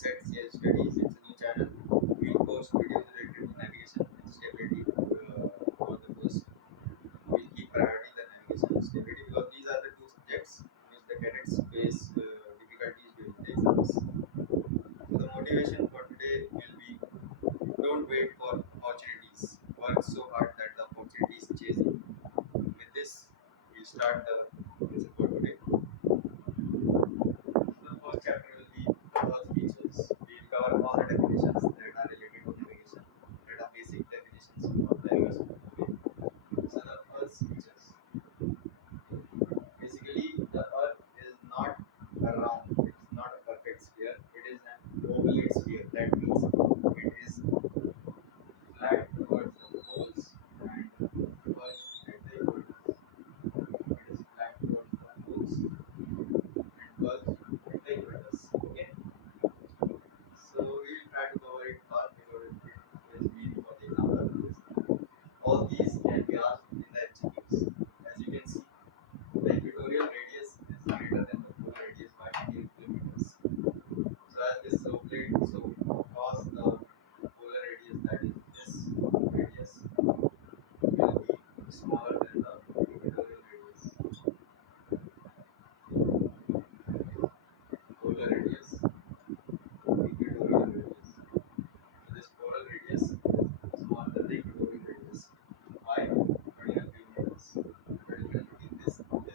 Set CL Studies. It's a new channel. We'll post videos related to navigation and stability for the first. We'll keep priority the navigation and stability because these are the two subjects which the cadets face difficulties during the exams. So the motivation for today will be don't wait for opportunities. Work so hard that the opportunities chase you. With this, we start the lesson for today. The first chapter will be Earth features. We will cover all the definitions that are related to navigation, that are basic definitions of navigation. So the Earth's features. Basically, the Earth is not a round. It is not a perfect sphere. It is an ovalate sphere. That means it is flat towards the poles and curved at the equators. It is flat towards the poles and curved at the equators. Okay. So we'll try to cover it fast because it is meaningful for the exam purposes. All these can be asked in the MCQs. As you can see, the equatorial radius is greater than the polar radius by 28 kilometers. So as this is oblate, so cos the polar radius, that is this radius, will be smaller than the equatorial radius. Polar radius, equatorial radius. So this polar radius is smaller than the equatorial radius by 21 kilometers. The difference between this will be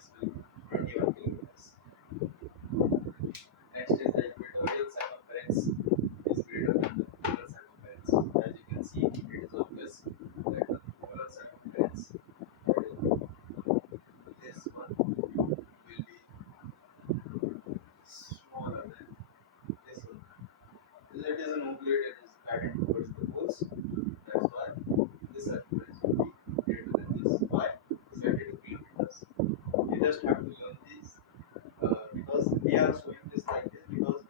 21 kilometers. Next is the equatorial circumference is greater than the polar circumference. As you can see, it is obvious that the polar circumference, that is this one, will be smaller than this one. Because it is an oblate, it is guided towards the poles. That's why this circumference will be greater than this by 72 kilometers. You just have to learn this because we are showing this like this because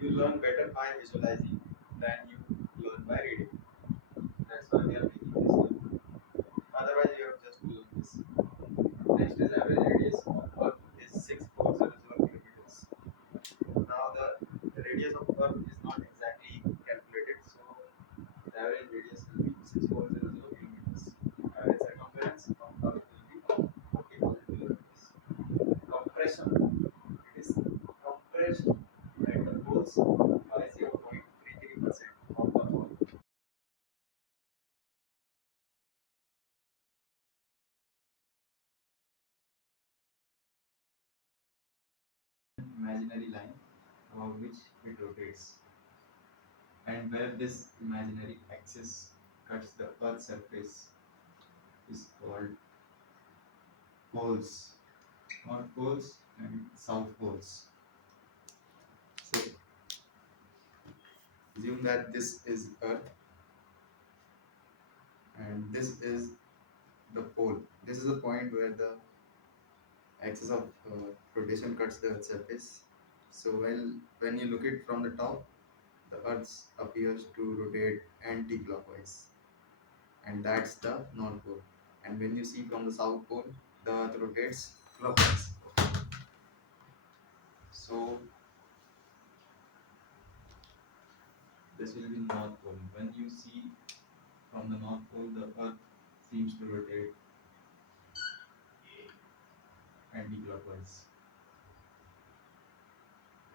you learn better by visualizing than you learn by reading. That's why we are making this learn. Otherwise, you have just to learn this. Next is average radius of Earth is 6400 kilometers. Now the radius of Earth is not exactly calculated, so the average radius will be 6400 kilometers. Average circumference of Earth will be 40,000 kilometers. Compression, it is compressed at the poles by 0.33% of the whole imaginary line about which it rotates, and where this imaginary axis cuts the Earth's surface is called poles, North poles and south poles. So assume that this is Earth and this is the pole. This is the point where the axis of rotation cuts the Earth's surface. So when you look it from the top, the Earth appears to rotate anti-clockwise, and that's the North Pole. And when you see from the South Pole, the Earth rotates clockwise. So this will be North Pole. When you see from the North Pole, the Earth seems to rotate anti-clockwise,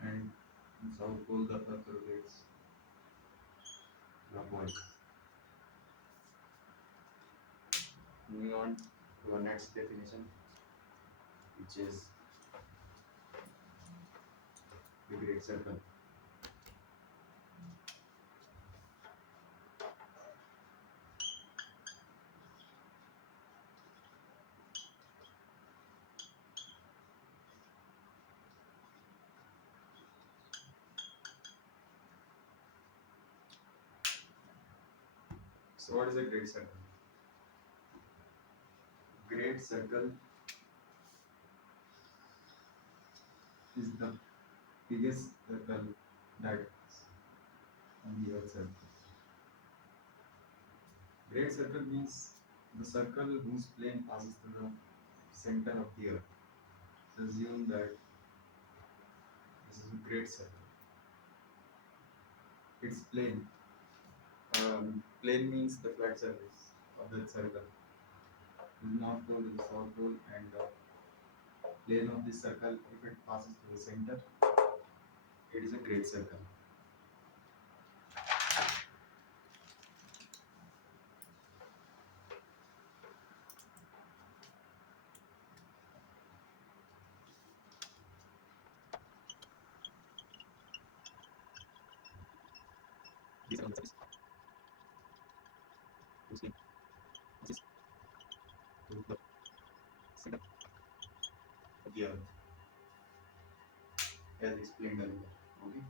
and in South Pole, the Earth rotates clockwise. Moving on to our next definition, which is the Great Circle. So, what is a Great Circle? Great Circle is the biggest circle that's on the Earth's surface. Great Circle means the circle whose plane passes through the center of the Earth. So assume that this is a great circle. It's plane. Plane means the flat surface of the circle. The North Pole is the South Pole, and the plane of this circle, if it passes through the center, it is a great circle. This is the surface whose plane passes through the center of the Earth, as explained earlier. Okay,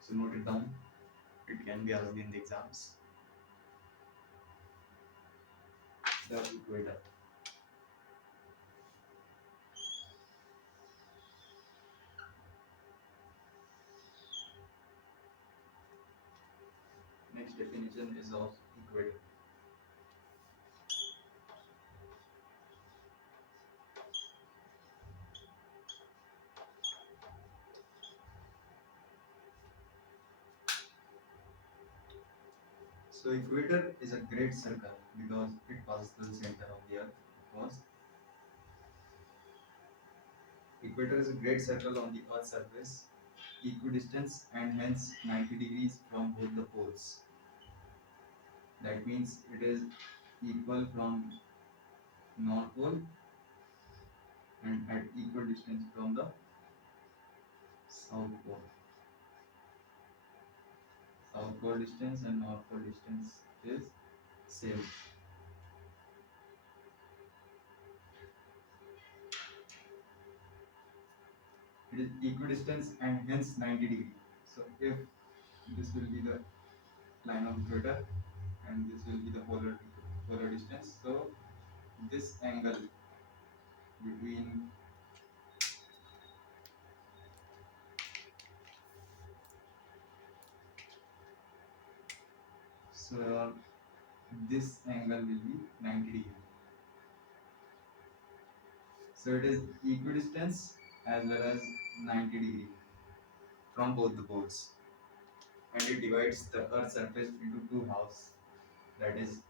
so note it down. It can be asked in the exams. The equator. Next definition is of equator. So equator is a great circle because it passes through the center of the Earth. Because equator is a great circle on the Earth's surface, equidistant and hence 90 degrees from both the poles. That means it is equal from North Pole and at equal distance from the South Pole. South Pole distance and North Pole distance is same. It is equidistant and hence 90 degree. So if this will be the line of equator and this will be the polar distance, so this angle between, so this angle will be 90 degree. So it is equidistance as well as 90 degree from both the poles, and it divides the Earth's surface into two halves, that is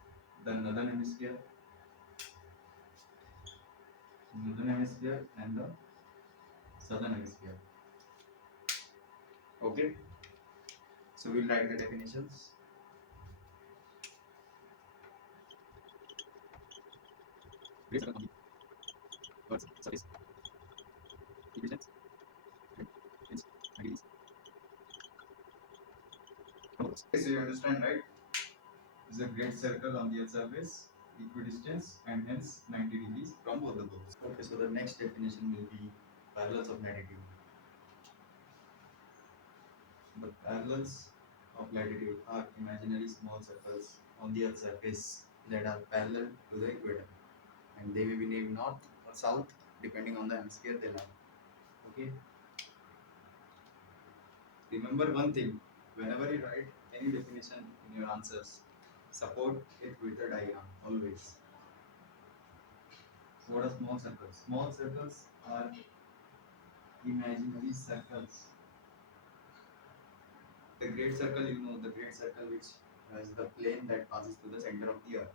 the northern hemisphere and the southern hemisphere. Okay, so we'll write the definitions. Great circle on the Earth's surface, equidistant and hence 90 degrees from the poles. Okay, so you understand, right? Is a great circle on the Earth's surface, equidistant and hence 90 degrees from both the poles. Okay, so the next definition will be parallels of latitude. The parallels of latitude are imaginary small circles on the Earth's surface that are parallel to the equator, and they may be named north or south depending on the hemisphere they lie. Okay. Remember one thing: whenever you write any definition in your answers, support it with a diagram always. So what are small circles? Small circles are imaginary circles. The great circle, you know, the great circle which has the plane that passes through the center of the Earth.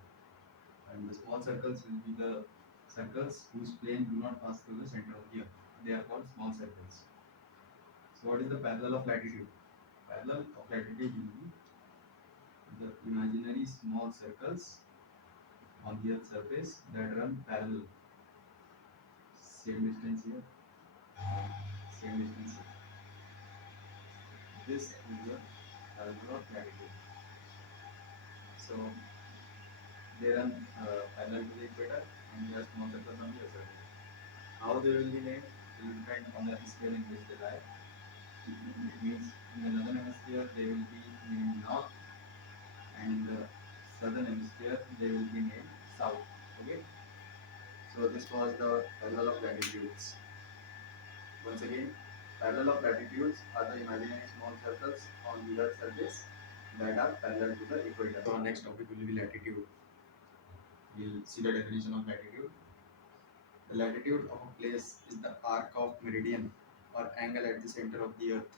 And the small circles will be the circles whose plane do not pass through the center of the Earth. They are called small circles. So what is the parallel of latitude? Parallel of latitude will be the imaginary small circles on the Earth's surface that run parallel. Same distance here, same distance here. This is the parallel of latitude. So they run parallel to the equator and they are small circles on the Earth's surface. How they will be named will depend on the hemisphere in which they lie. It means in the northern hemisphere they will be named north, and in the southern hemisphere they will be named south. Okay. So this was the parallel of latitudes. Once again, parallel of latitudes are the imaginary small circles on the Earth's surface that are parallel to the equator. So our next topic will be latitude. We'll see the definition of latitude. The latitude of a place is the arc of meridian or angle at the center of the Earth.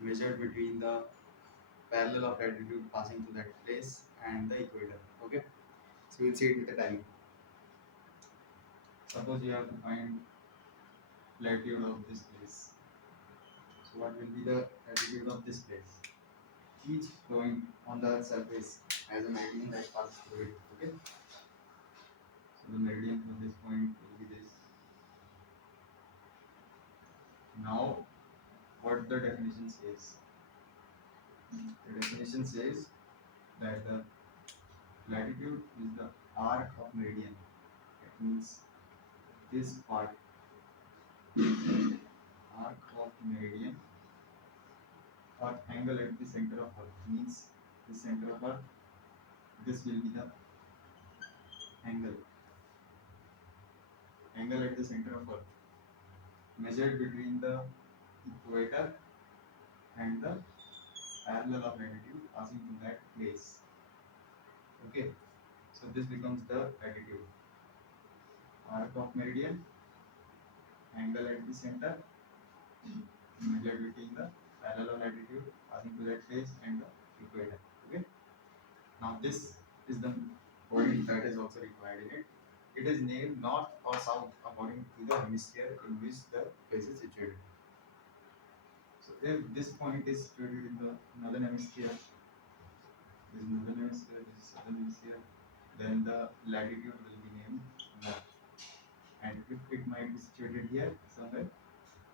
measured between the parallel of latitude passing through that place and the equator. Okay, so we'll see it with the time. Suppose you have to find latitude of this place. So what will be the latitude of this place? Each point on the Earth's surface has a meridian that passes through it. Okay, so the meridian for this point will be this. Now, what the definition says? The definition says that the latitude is the arc of meridian. It means this part, arc of meridian or angle at the center of Earth, means the center of Earth. This will be the angle, angle at the center of Earth, measured between the equator and the parallel of latitude passing through that place. Okay, so this becomes the latitude. Arc of meridian, angle at the center, measured between the parallel of latitude passing through that place and the equator. Okay. Now this is the point that is also required in it. It is named north or south according to the hemisphere in which the place is situated. So if this point is situated in the northern hemisphere, this is northern hemisphere, this is southern hemisphere, then the latitude will be named north. And if it might be situated here somewhere,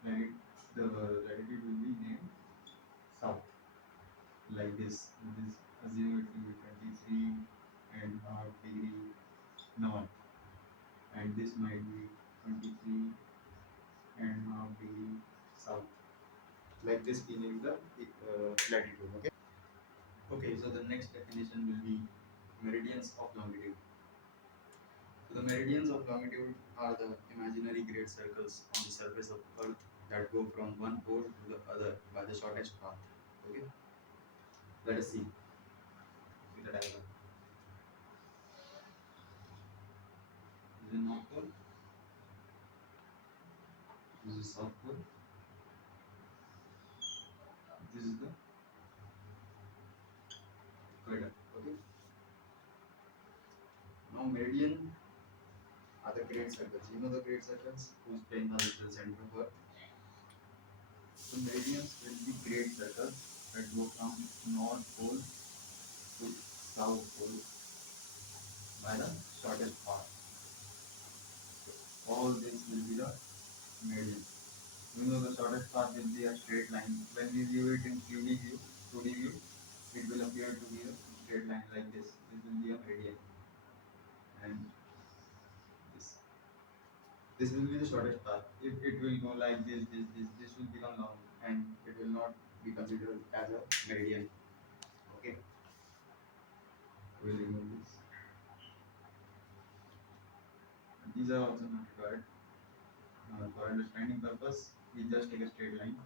then the latitude will be named south. Like this, assume it will be 23.5 degree north, and this might be 23.5 degree south. Like this, we name the latitude. Okay. Okay. So the next definition will be meridians of longitude. So the meridians of longitude are the imaginary great circles on the surface of Earth that go from one pole to the other by the shortest path. Okay. Let us see with the diagram. This is North Pole. This is South Pole. This is the equator. Okay. Now meridian are the great circles. You know the great circles whose plane passes through the center of Earth. So meridians will be great circles that go from North Pole to South Pole by the shortest path. So all this will be the meridian. You know the shortest path will be a straight line. When we view it in 2D view, it will appear to be a straight line like this. This will be a meridian, and this this will be the shortest path. If it will go like this will become long, and it will not be considered as a meridian. Okay, we'll remove this. And these are also not required. For understanding purpose, we just take a straight line.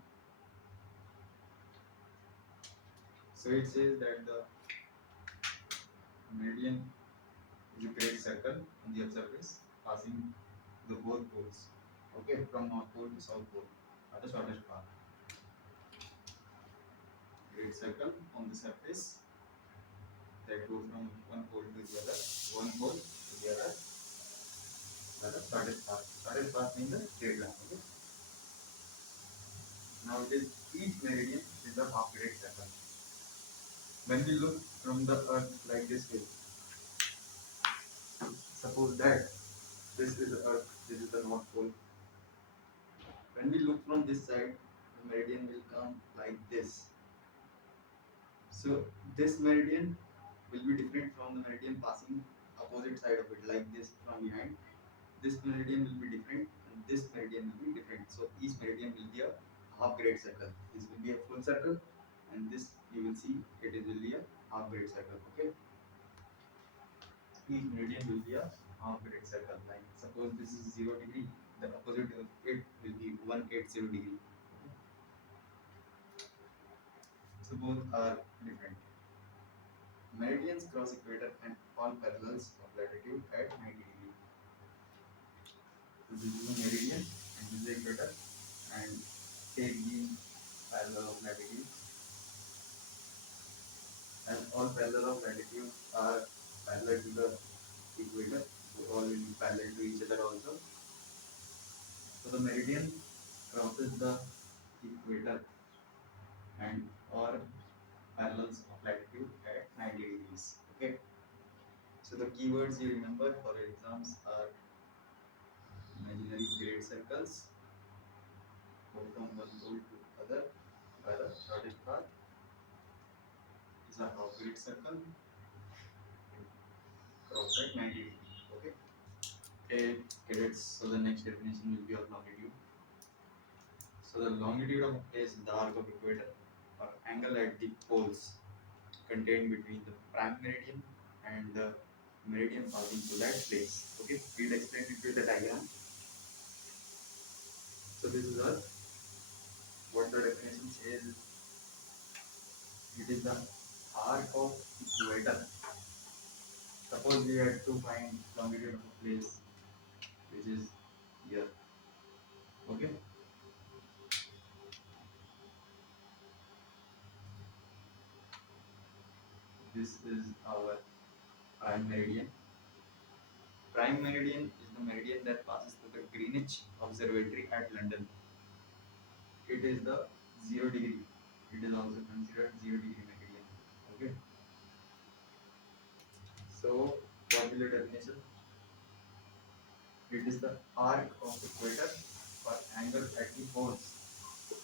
So it says that the meridian is a great circle on the Earth's surface passing the both poles. Okay, from North Pole to South Pole are the shortest path. Great circle on the surface that go from one pole to the other, one pole to the other. That is shortest path. Shortest path means the straight line. Okay. Now it is each meridian is a half great circle. When we look from the Earth like this way, suppose that this is the Earth, this is the North Pole. When we look from this side, the meridian will come like this. So this meridian will be different from the meridian passing opposite side of it, like this from behind. This meridian will be different, and this meridian will be different. So each meridian will be a half great circle. This will be a full circle, and this you will see it will be a half great circle. Okay. Each meridian will be a half great circle. Like suppose this is 0 degree, the opposite of it will be 180 degree. So both are different. Meridians cross equator and all parallels of latitude at 90 degree. So this is a meridian and this is the equator, and take the parallel of latitude, and all parallel of latitude are parallel to the equator, so all will be parallel to each other also. So the meridian crosses the equator and or parallels of latitude at 90 degrees. Okay. So the keywords you remember for exams are imaginary great circles, go from one pole to other by the shortest path, is a half great circle, cross at 90 degrees. Okay. Okay, cadets. So the next definition will be of longitude. So the longitude of a place is the arc of equator or angle at the poles contained between the prime meridian and the meridian passing through that place. Okay, we'll explain it with the diagram. So this is what the definition says. It is the arc of equator. Suppose we had to find longitude of a place which is here. Okay. This is our prime meridian. Prime meridian is the meridian that passes through the Greenwich Observatory at London. It is the 0 degree. It is also considered 0 degree meridian. Okay. So what is the definition? It is the arc of equator or angle at the poles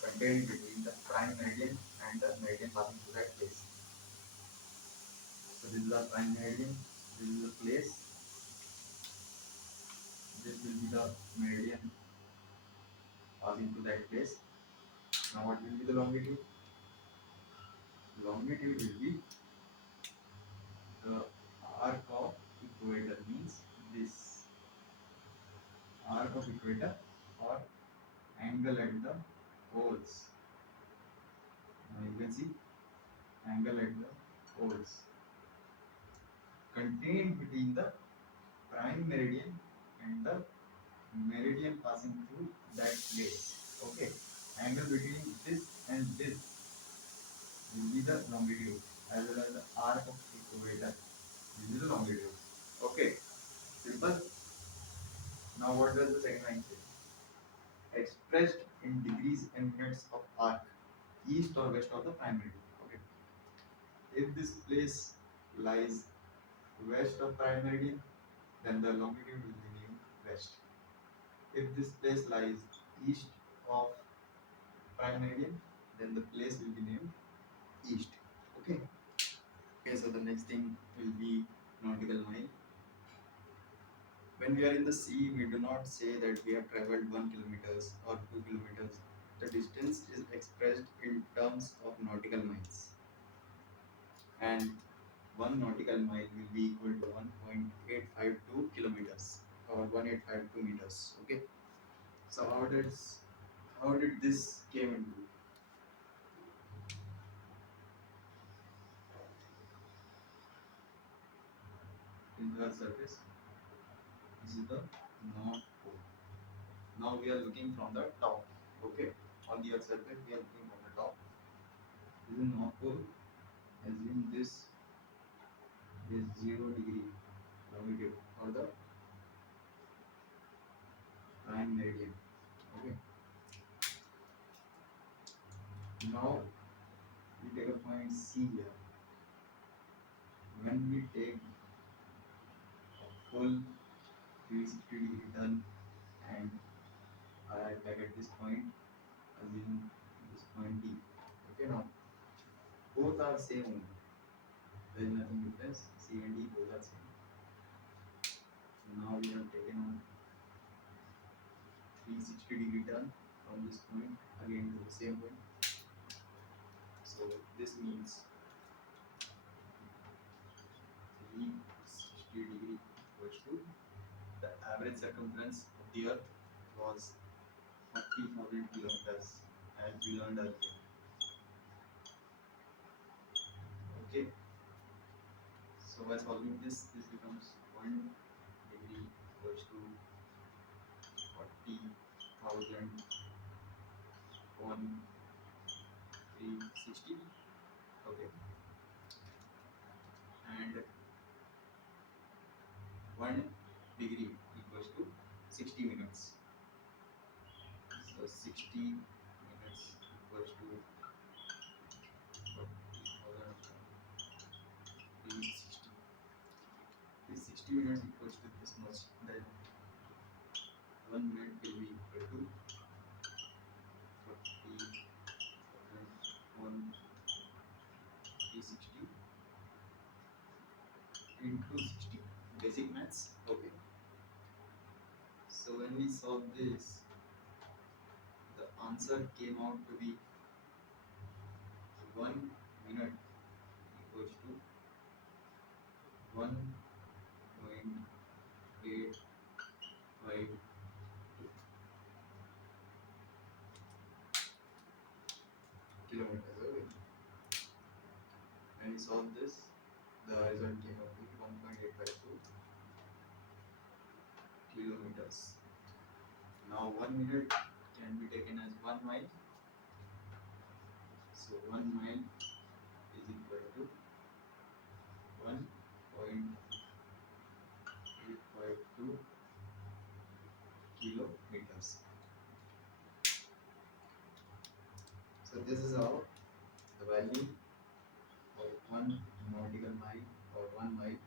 contained between the prime meridian and the meridian passing through that place. So this is the prime meridian. This is the place. This will be the meridian passing through that place. Now what will be the longitude? Longitude will be the arc of equator, means this arc of equator or angle at the poles. Now you can see angle at the poles contained between the prime meridian and the meridian passing through that place. Okay, angle between this and this will be the longitude as well as the arc of equator. This is the longitude. Okay, simple. Now what does the second line say? Expressed in degrees and minutes of arc, east or west of the prime meridian. Okay, if this place lies west of prime meridian, then the longitude will be named west. If this place lies east of prime meridian, then the place will be named east. Okay. Okay. So the next thing will be nautical mile. When we are in the sea, we do not say that we have traveled 1 kilometers or 2 kilometers. The distance is expressed in terms of nautical miles, and 1 nautical mile will be equal to 1.852 kilometers or 1852 meters. Okay. So how did this came into Earth's surface? This is the North Pole. Now we are looking from the top. Okay. On the Earth's surface, we are looking from the top. This is North Pole. Assume this is 0 degree longitude or the prime meridian. Okay. Now we take a point C here. When we take a full 360-degree turn and arrive back at this point, assume this point D. Okay, now both are same only. There is nothing difference. C and D both are same. So now we have taken a 360-degree turn from this point again to the same point. So this means 360 degree equals to the average circumference of the earth was 40,000 kilometers as we learned earlier. Okay, so by solving this becomes 1 degree equals to 40,000 on 60. Okay. And 1 degree equals to 60 minutes. So 60 minutes equals to 360. If 60 minutes equals to this much, then 1 minute will be equal to 40 on 360 into 60. Basic maths. Okay. So when we solve this, the answer came out to be 1 minute equals to 1.852 kilometers. Okay. When we solve this, the result came out to 1.852 kilometers. Now 1 minute can be taken as 1 mile. So 1 mile is equal to 1.852 kilometers. So this is how the value of 1 nautical mile or 1 mile